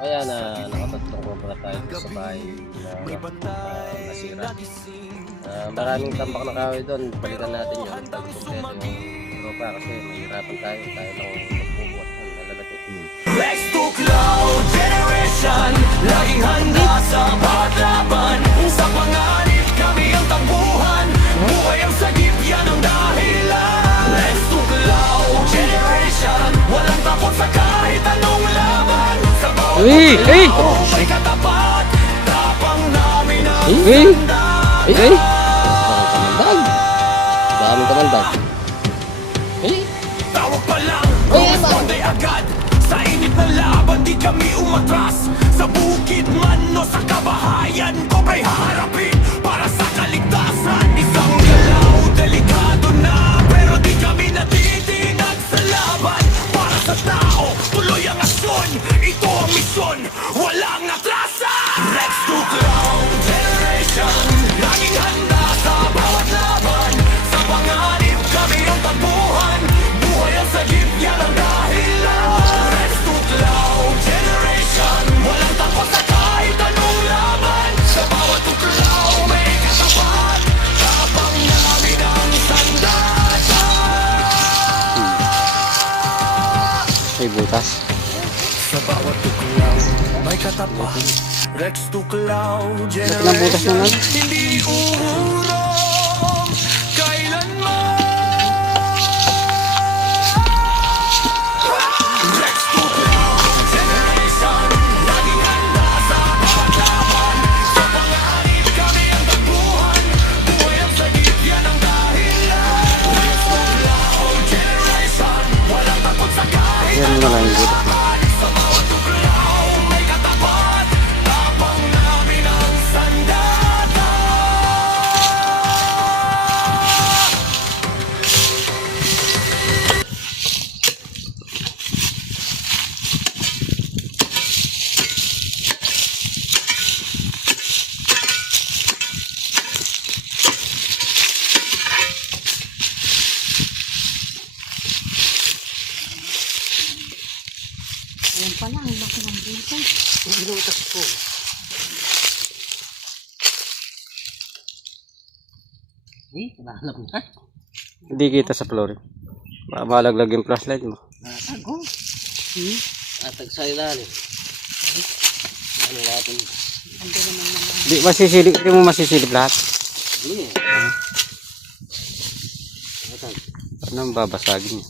Kaya nakatatlong kumpara tayo sa bahay na nasira. Maraming tambak na kahoy doon. Balikan natin yun. Pag-kompleto yung tropa kasi mahirapan tayo. Tayo lang magbubuhat nun. Nalalagay. Rex to Cloud Generation, laging handa sa bawat laban. Sa panganib kami ang takbuhan. Buhay ang sagip, yan ang dahilan. Rex to Cloud Generation, walang takot sa kahit anong laban. Sa bawat tao may katapat, tapang namin ang sandakan. Daming kamandag. Tawag pa lang, responde agad. Sa init na laban, di kami umatras. Sa bukid man o sa kabahayan, kobra'y haharapin para sa kaligtasan. Isang galaw, delikado na, pero di kami natitinag sa laban. Para sa tao, tuloy ang aksyon. Ito ang misyon, walang atrasan. Rex to Cloud Generation, laging handa sa bawat laban. Sa panganib kami ang takbuhan. Buhay ang sagip, yan ang dahilan. Rex to Cloud Generation, walang takot sa kahit anong laban. Sa bawat tuklaw may katapat, tapang namin ang sandata. May butas. Sa bawat tuklaw may katapat, Rex to Cloud butas na Generation, lang. hindi uurong kailanman. Rex to Cloud Generation, laging handa sa bawat laban. Sa panganib kami ang takbuhan. Buhay ang sagip, yan ang dahilan. Rex to Cloud Generation, walang takot sa kahit Yan na lang yung butas. sa bawat tuklaw may katapat, tapang namin ang sandata. Ayan pala, ang laki ng butas. Binutas ko. Nahanap na. Hindi kita sa flooring. Malaglag yung flashlight mo. Ako. Atag sa ilalim. Ano natin? Ando naman naman. Di mo masisilip lahat. Hindi. Atag. Ano ang babasagin niya?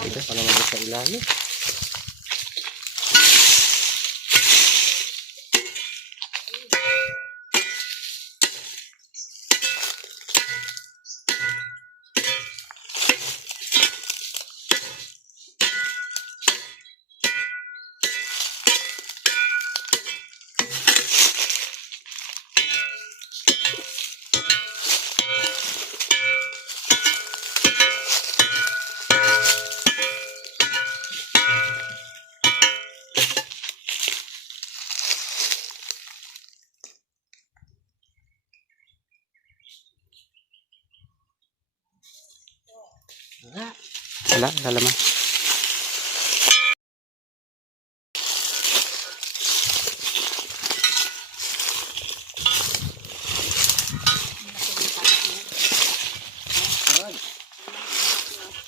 Ito, panamagod sa ilalim. Wala, lalaman.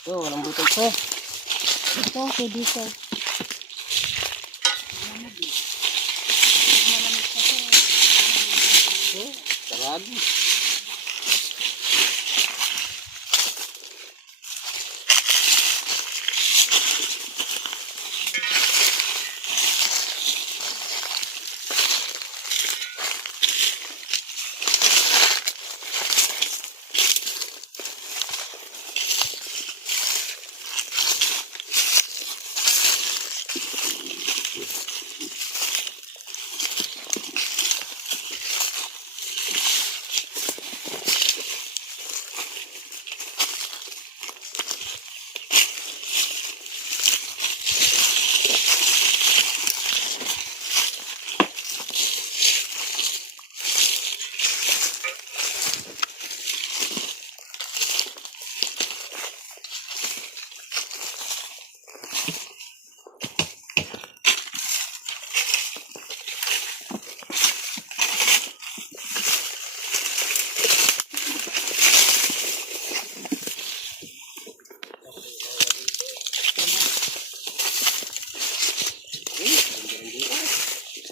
Ito, walang butas to. Ito, pwede ko. Sarado.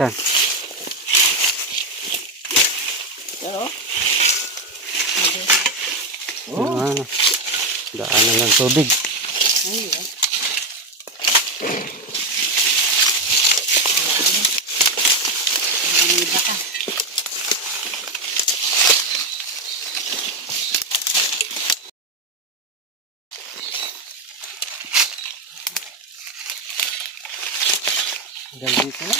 Saan? Yan o. Ah, daanan ng tubig. Ay, oh. Ang baka. Hanggang dito na.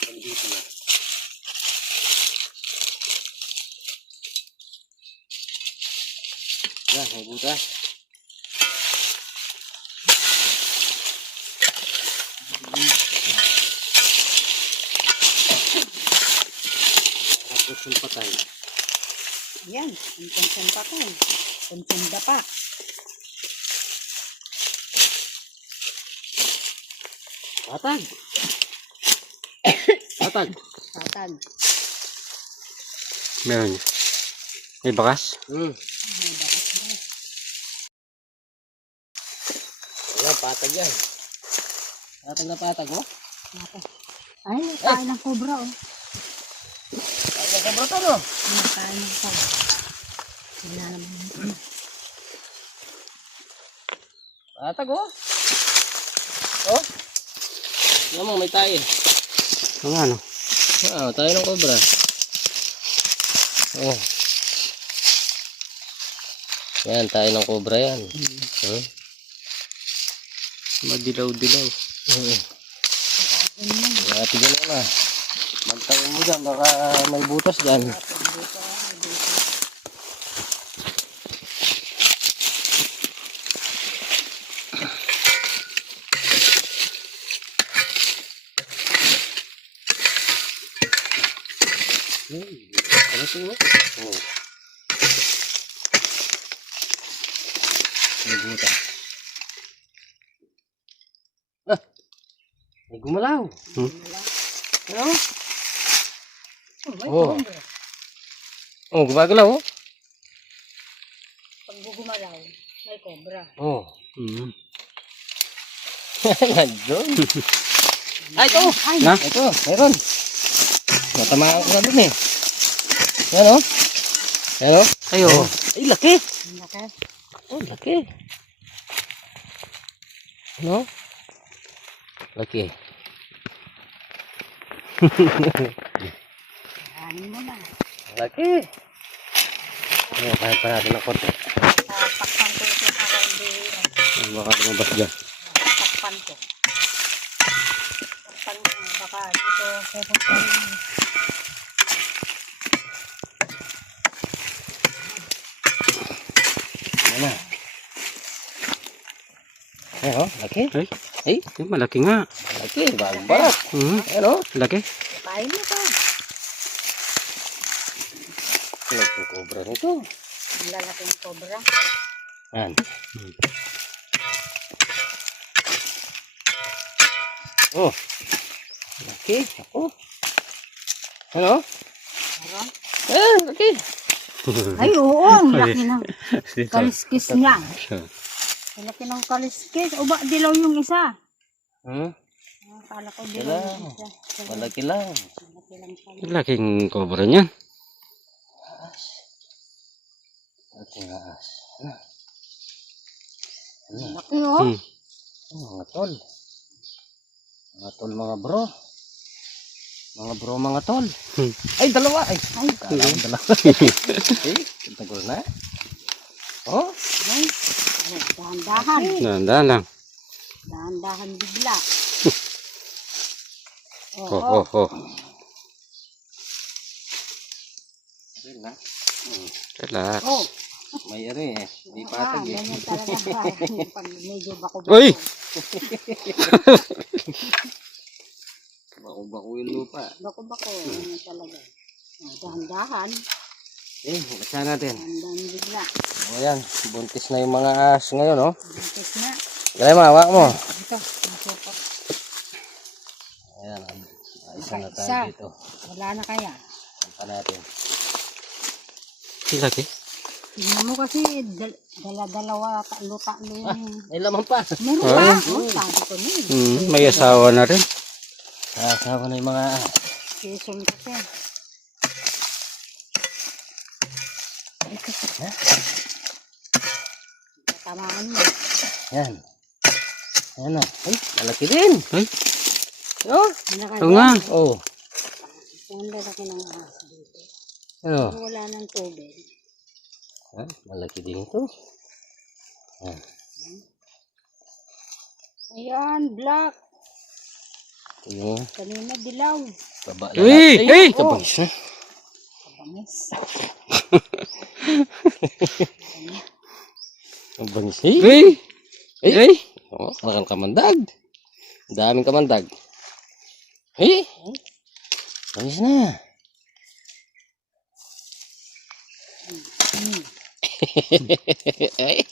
Hanggang dito na. Yan, may butas. Tapos yung patay. Yan, ang konsen pa ko. Konsen dapa. Patag! Patag! Patag. Meron. May bakas? May bakas na. Wala, patag yan. Patag na patag, oh. Patag. Ay, kain ng cobra, oh. Patag na kabroto, no? Kain ng cobra. Wala naman. Patag, oh. Oh. Yan mo, may tayo. Ang ano? Ah, tayo ng cobra. Oh. Yan, tayo ng cobra yan. Hmm? Madilaw-dilaw. Tingnan mo na. Magtawin mo dyan, baka may butas dyan. Ano ito mo? Oh. May butas. Ah! May gumalaw. Ano? Oh. Oh, gumagalaw, oh. Pag gumalaw, may cobra. Oh. Mm. Yan doon. Ay, ito! Ay, Na? Ito, meron. Natamaan ko na dun eh. Yan o. Yan o. Ayo. Ay, laki. ang lakas. Oh, laki. Ano? Laki. Kain mo na. Laki. Ayan, kahit pa natin ng konti. Takpan ko ito para hindi. Baka lumabas dyan. Takpan ko. Takpan ko. Baka ito pupunta rin. Yan na. Ayan o, laki. Ay, Ay, malaki nga. laki. Barat. Mm. Ayan o. Laki. Kain mo pa. Laki cobra nito. Ang lalaking cobra. Yan. Oh. Laki. Ako. Ano? Meron? Laki. Ay, oo. Ang laki ng kaliskis niya. Ang laki ng kaliskis. O ba, dilaw yung isa? Hmm? Akala ko dilaw yung isa. Malaki lang. Malaki lang pala. Laking cobra niyan. Laki nga as. Laki, oh. Hmm. Mga tol. Mga tol, mga bro. Mga bro, mga tol. Hmm. Ay, dalawa. Ay, kala ko dalawa. Eh, tagol na. Oh, Ay, dahan-dahan. Dahan lang. Dahan-dahan bigla. Oh, oh, oh. yun na. Relax. Oh. May ari eh. Hindi patag eh. Ganyan talaga ba? Pag medyo bako-bako. Uy! Bako-bako yung lupa. Bako-bako. Ganyan talaga. Oh, dahan-dahan. Eh, buksan natin. Dahan-dahan bigla. O yan, buntis na yung mga as ngayon, oh. Buntis na. Galay mo, hawak mo. Ito, masukot. Ayan, isa na Isa. tayo dito. Wala na kaya. Sampa natin. Laki. Tingnan mo kasi dala-dalawa luta yung... May laman pa. Meron Ay. pa. Oh, sabi ko na eh. May asawa na rin. Asawa na yung mga Season kasi. Ha? Tamaan mo. Yan. Ayan na. Ay, malaki din. Ay, Oh. oo nga. Oh. Ang lalaki ng aso dito. Ano? Pero wala ng tubig. Ha? Malaki din ito. Ah. Ayan, black. Yung Kanina dilaw. baba Uy! Ay! Kabangis na. Kabangis. Kabangis. Uy! Ay! Oh, parang kamandag. Ang daming kamandag. Hey! Bangis na. Ay!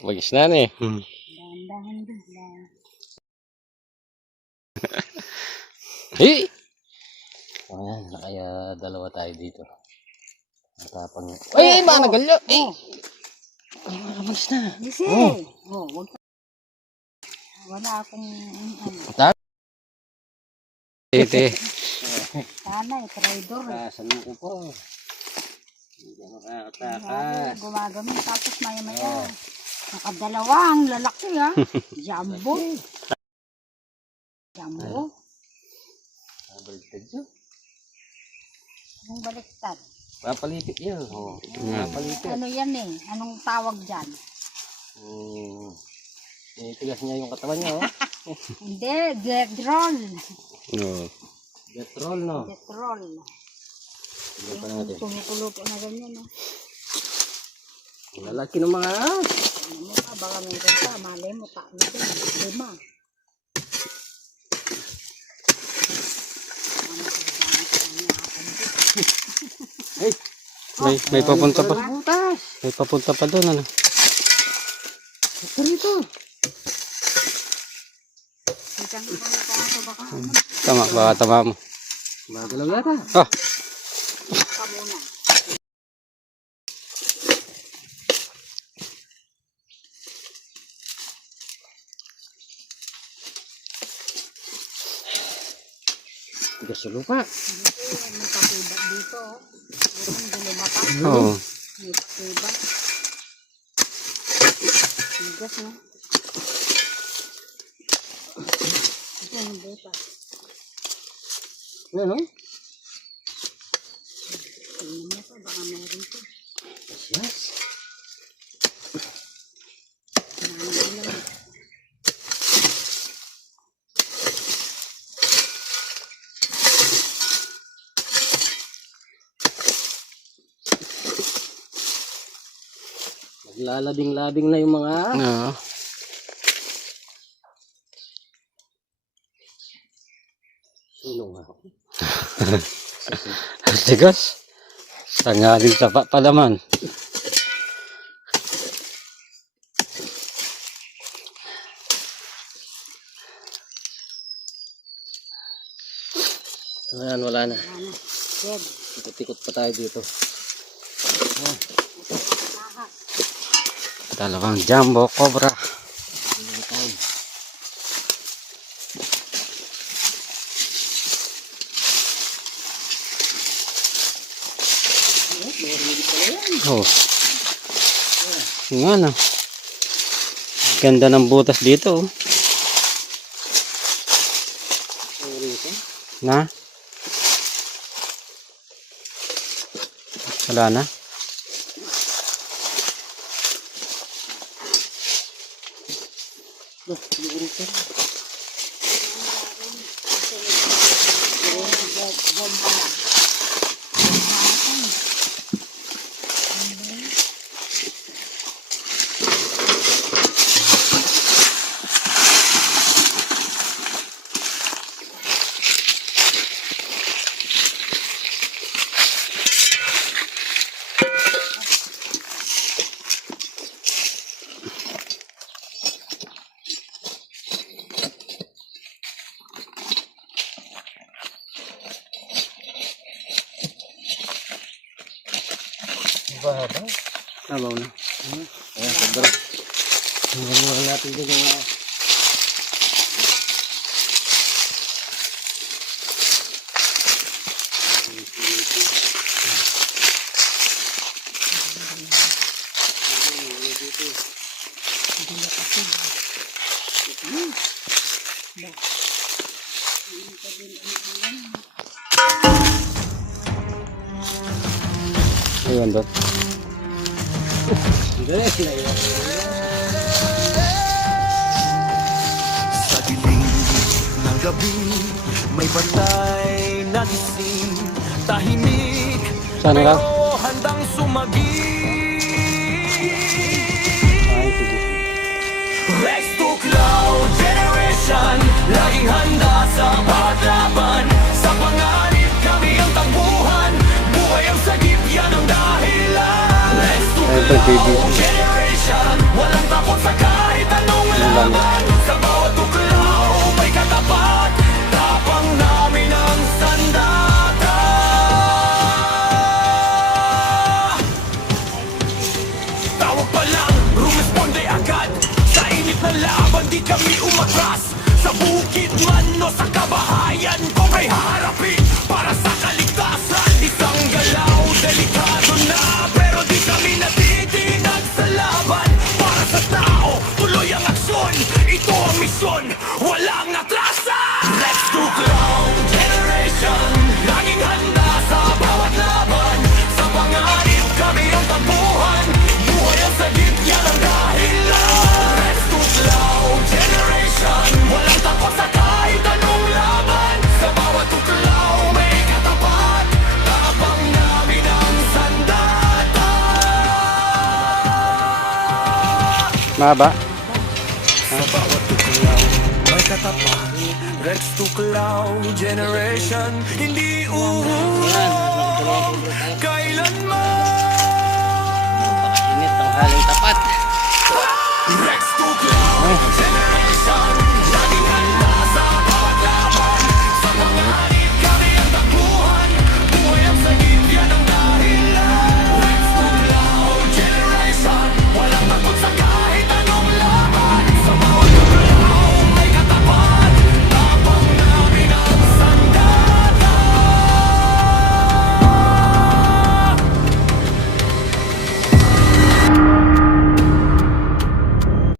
Bangis na eh. Dahan-dahan din. Hey! Ayan, kaya dalawa tayo dito. Matapang. Ay, managalyo! Ay! Ay, bangis na. Lisi. Oh. Oh, wag ka. Wala akong ano. Ite. Sana trader. Saan mo ko po? Hindi ka makakatakas. Gumagamit tapos maya-maya. Nakadalawa ang lalaki ha. Jumbo. Jumbo. Baliktad yun. Anong baliktad? Papalipit yun. Oh. Papalipit. Ano yan eh? Anong tawag dyan? Tigas niya yung katawan niya. Oh. Hindi, get roll. Oo. Get roll, no? Get roll. Tignan pa natin. Kumukulo-po na ganyan no. Ang lalaki ng mga Ano mo ka, baka meron ka, malay mo, tayo din, 5. May papunta pa. butas. May papunta pa doon, ano? Ito rito. Isang ibang ito baka ano, Tama, baka tama mo. Magalaw yata. Ah! ka muna. Tigas sa lupa. May pakibat dito. Siguro hindi lumapa. Oo. May pakibat. Tigas no? Ito yung butas. Ano? Tingnan mo pa, baka meron to. Yes. Nangilang. Naglalabing-labing na yung mga Oo. sulong ha. Tigas. Tangaling tapa pa naman. Ayan, wala na. Ano? Dead. Tikot-tikot pa tayo dito. Dalawang jumbo cobra. Oh. Nga na. Ganda ng butas dito. Oh. Na? Wala na? Abaw na. Ayan, sobrang. Tingnan natin din yung Ayun ba? Sa dilim ng gabi, may bantay na gising. Tahimik, Saan ka? pero handang sumagi. Ay, sige. Rex to Cloud Generation, laging handa sa bawat laban. Sa panganib kami ang tangguhan, buhay ang sagip, yan ang dahilan. Rex to Ayun pa, baby. Cloud Generation, walang takot sa kahit anong laban. Sa bawat tuklaw may katapat, tapang namin ang sandata. Tawag pa lang, rumisponde agad. Sa init na laban, di kami umatras. Sa bukid man o sa kabahayan, kung may haharapin para sa kaligtasan. Isang galaw, delikado na, pero di kami natitinag sa laban. Para sa tao, tuloy ang aksyon. Ito ang misyon, walang atrasan. Let's do Cloud Generation, laging handa sa bawat laban. Sa panganib kami ang tabuhan, buhay ang sagip, yan ang dahilan. Let's do Cloud Generation, walang takot sa kahit anong laban. Sa bawat tuklaw may katapat, tapang namin ang sandata. Mahaba? Sa bawat tuklaw may katapat. Rex to Cloud Generation, hindi uuho kailanman. Init ang haling tapat. Rex to Cloud